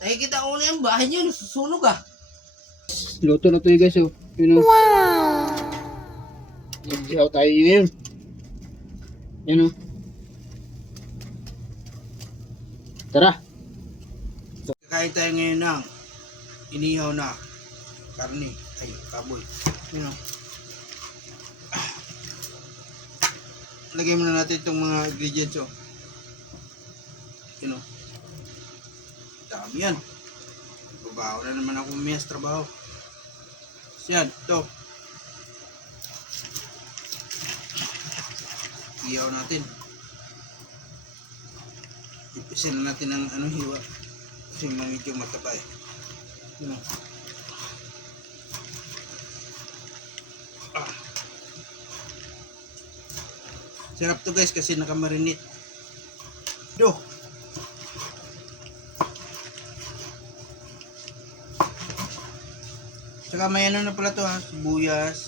Nakikita ko na yung bahay niyo, nasusunog ah. Luto na to guys oh. Yun oh. Wow! Nagsihaw tayo ngayon. Yan oh. Tara. Kakain tayo ngayon ng inihaw na karne. Ay, kaboy. Yun o. Lagay muna natin itong mga ingredients o. Yun o. Dami yan. Babaho na naman ako mamaya sa trabaho. So yan, ito. Ihaw natin. Ipisin na natin ng hiwa. Kasi medyo mataba eh. Yun o. Sarap to guys kasi nakamarinate. Do. Saka may ano na pala to ha, sibuyas,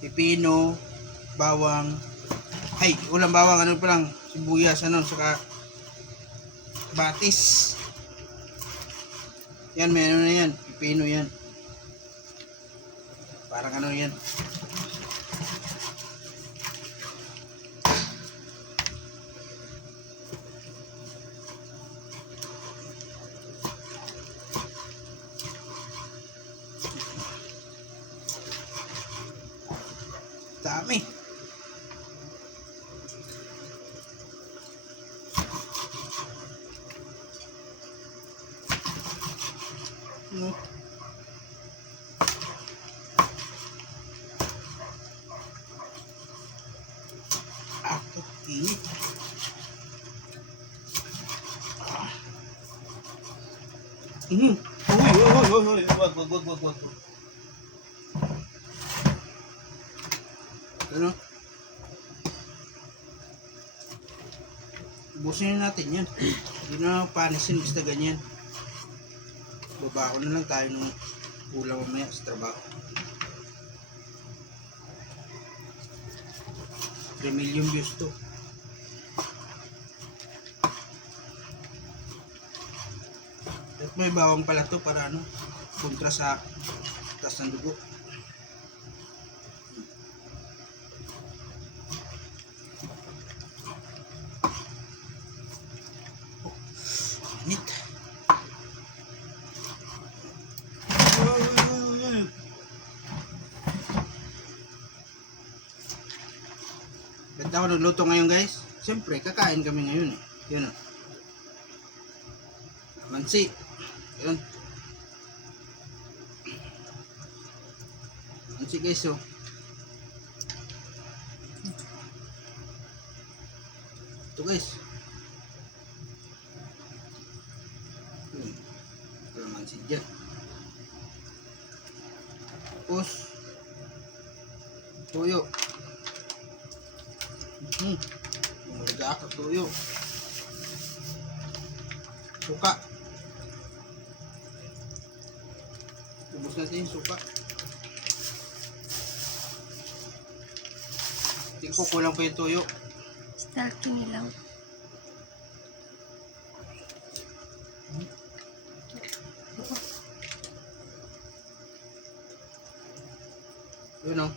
pipino, bawang. Ay, ulang bawang, ano pa lang, sibuyas, ano, saka batis. Yan, may ano na yan, pipino yan. Parang ano yan. Dami. No. Ako ini. Uy, wag. Ano? Ubusin natin yan. Hindi na panisin basta ganyan. Babako na lang tayo ng ulam mamaya sa trabaho. 3 million views to. At may bawang pala to para ano, kontra sa taas ng dugo. Init. Ganda ako nagluto ngayon guys. Siyempre kakain kami ngayon eh. Yun o. Mansi. Yun. Mansi guys o. Ito guys. Ito naman si Jan. Tapos tuyo. Umaga ako tuyo. Suka. Ubus natin yung suka. Tingin ko kulang pa yung tuyo. Stalking nilaw. Yun o.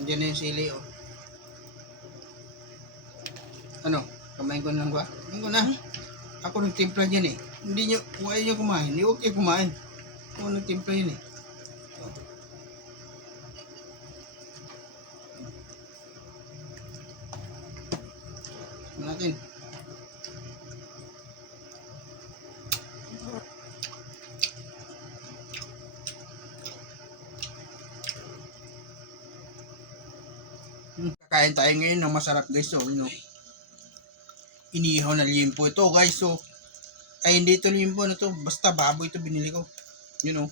Andiyan na yung sili o. Ano? Kamain ko na lang ba? Kamain ko na. Ako nagtimpla dyan eh. Hindi nyo, kung ayaw nyo kumain, hindi huwag kayo kumain. Ako nagtimpla yun eh. Tignan natin. Kakain tayo ngayon ng masarap guys. So, you know, inihaw na limpo ito guys. So, ay hindi ito limpo na to. Basta baboy ito binili ko. You know.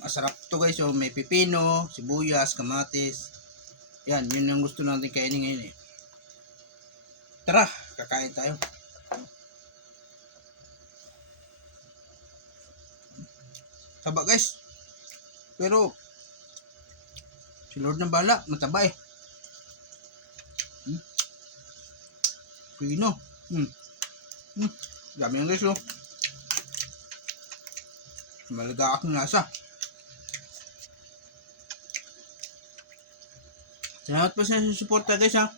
Masarap to guys. So, may pipino, sibuyas, kamatis. Yan, yun ang gusto natin kainin ngayon eh. Tara, kakain tayo. Taba guys. Pero si Lord ng bala, mataba eh. Pino. Dami ang guys, oh. Malaga akong lasa. Salamat po sa susuporta guys ha.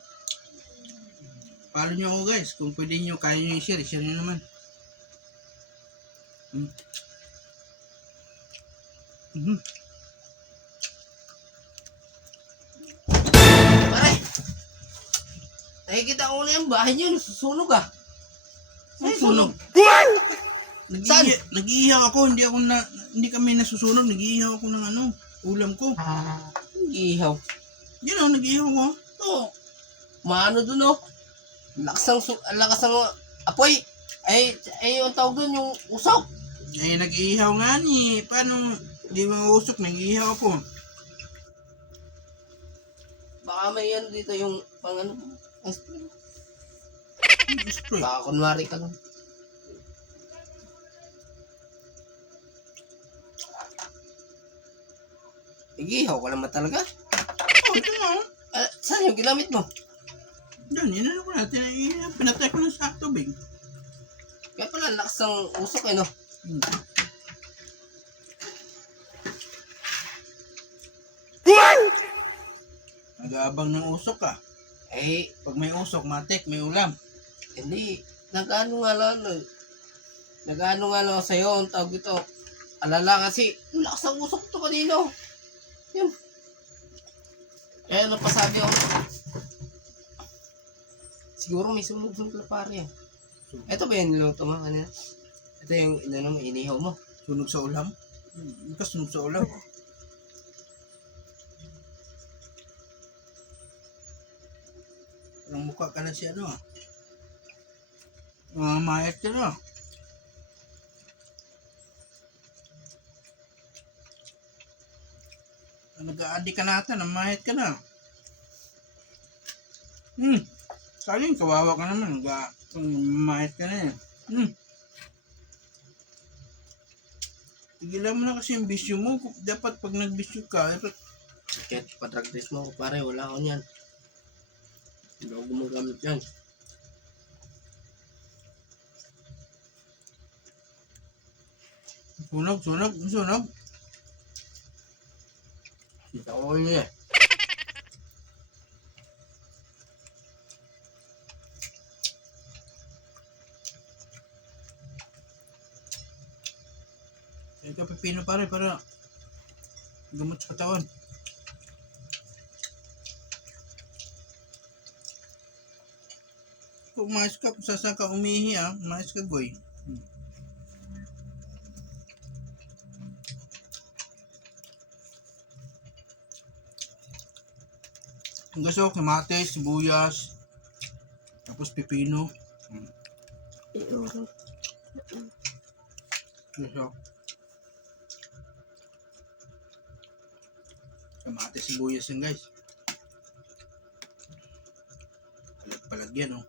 Follow nyo ako guys. Kung pwede nyo, kaya nyo i-share. I-share nyo naman. Pare, nakikita ko na yung bahay niyo, nasusunog ah. Ay, sunog. Saan? Nag-iihaw ako. Hindi kami nasusunog. Nag-iihaw ako ng ulam ko. Ihaw. Yan o, nag-iihaw ko. Oo. Maano dun oh. Lakas ng apoy. Ay, yung tawag dun, yung usok. Eh, nag-iihaw nga ni. Paano di mausok? Nag-iihaw ako. Baka may ano dito yung pang ano. Gusto eh. Baka kunwari ka lang. Igihaw ka naman talaga. Oh, ito nga oh. Saan yung ginamit mo? Yan, inano ko natin. Pinatay ko lang sa tubig. Kaya pala, lakas ng usok eh no. Nag-aabang ng usok ka. Eh, Pag may usok, matik, may ulam. hindi. Nag-ano nga lang sa'yo, ang tawag ito. Alala kasi, yung lakas ng usok to kanino. Yun. Kaya napasabi ako. Siguro may sunog-sunog na pare yan. Ito ba yung niluto mo kanina? Ito yung inano mo, inihaw mo. Sunog sa ulam. Sunog sa ulam. Parang mukha ka na si ano ah. Mayat ka na. Nag-a-addict ka nata, namayat ka na. Sayang, kawawa ka naman. Namayat ka na eh. Tigilan mo na kasi yung bisyo mo. Dapat pag nagbisyo ka, dapat Kahit pa-drug test mo ako pare, wala ako niyan. Hindi ako gumagamit yan. sunog. Kita ko niya eh. Ito pipino pare para gamot sa katawan. Kung umayos ka, kung saan ka umihi umayos ka goy. Ang gasok, kamatis, sibuyas, tapos pipino. Gasok. Kamatis, sibuyas yan guys. Palag yan oh.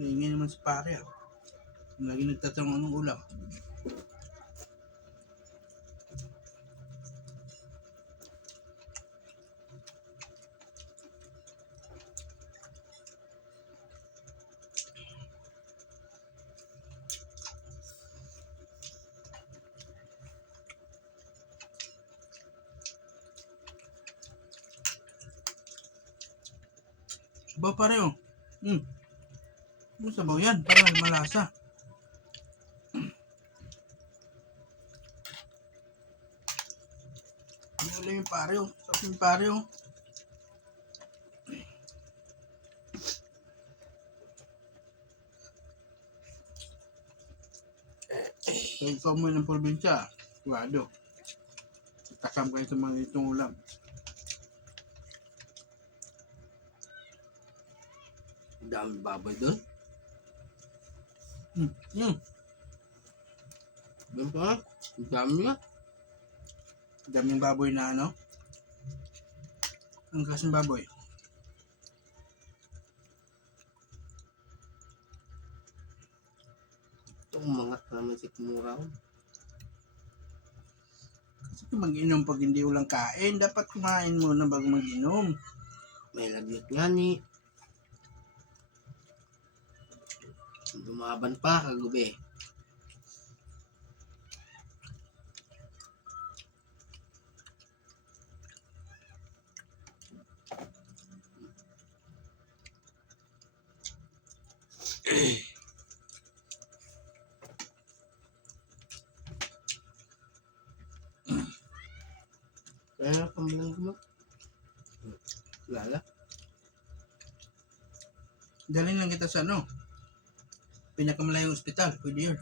Naingay naman si pare Lagi nagtatanong anong ulam. Sabaw pare oh. Ano sabaw yan? Parang malasa. Ano ulit yung pare oh. Sarap yung pare oh. So, ikaw mo ng probinsya. Sigurado. Takam kayo sa mga itong ulam. Dami baboy doon. Doon pa, dami nga. Daming baboy na ano. Ang kasing baboy. Ito, umangat na naman si Kumura. Kasi kung mag-inom pag hindi ulang kain, dapat kumain muna bago mag-inom. May lagnat nga ni. Lumaban pa kagabi. Kaya pambilang ko mo. Lala. Dalhin lang kita sa ano. Pinakamalayong ospital. Pwede yun.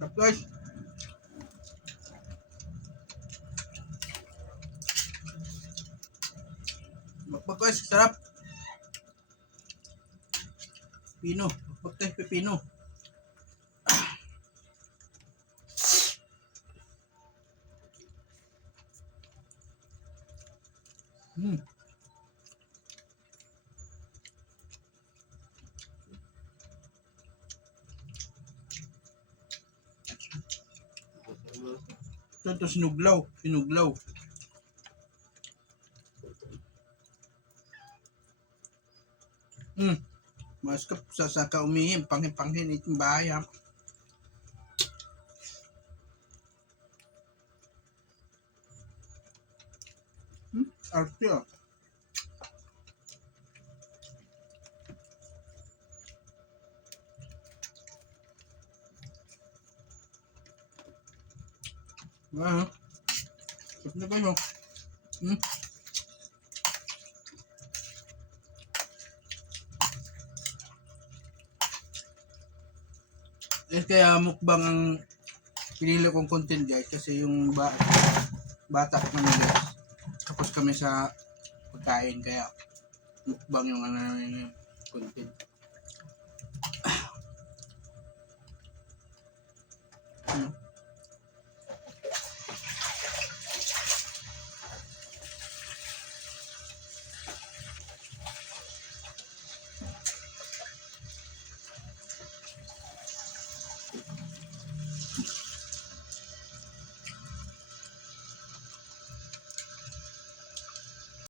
Sarap guys. Bakbak guys, sarap. Pino, bakbak tayo pepino. Hmm. Ito sinuglaw, sinuglaw. Mas ka sa saka umihim, panghin-panghin itong bahay ha. Arte ah. Wah, sarap na kayo. Kaya mukbang ang pinili kong content guys kasi yung bata kami guys. Tapos kami sa pagkain kaya mukbang yung ano yung content.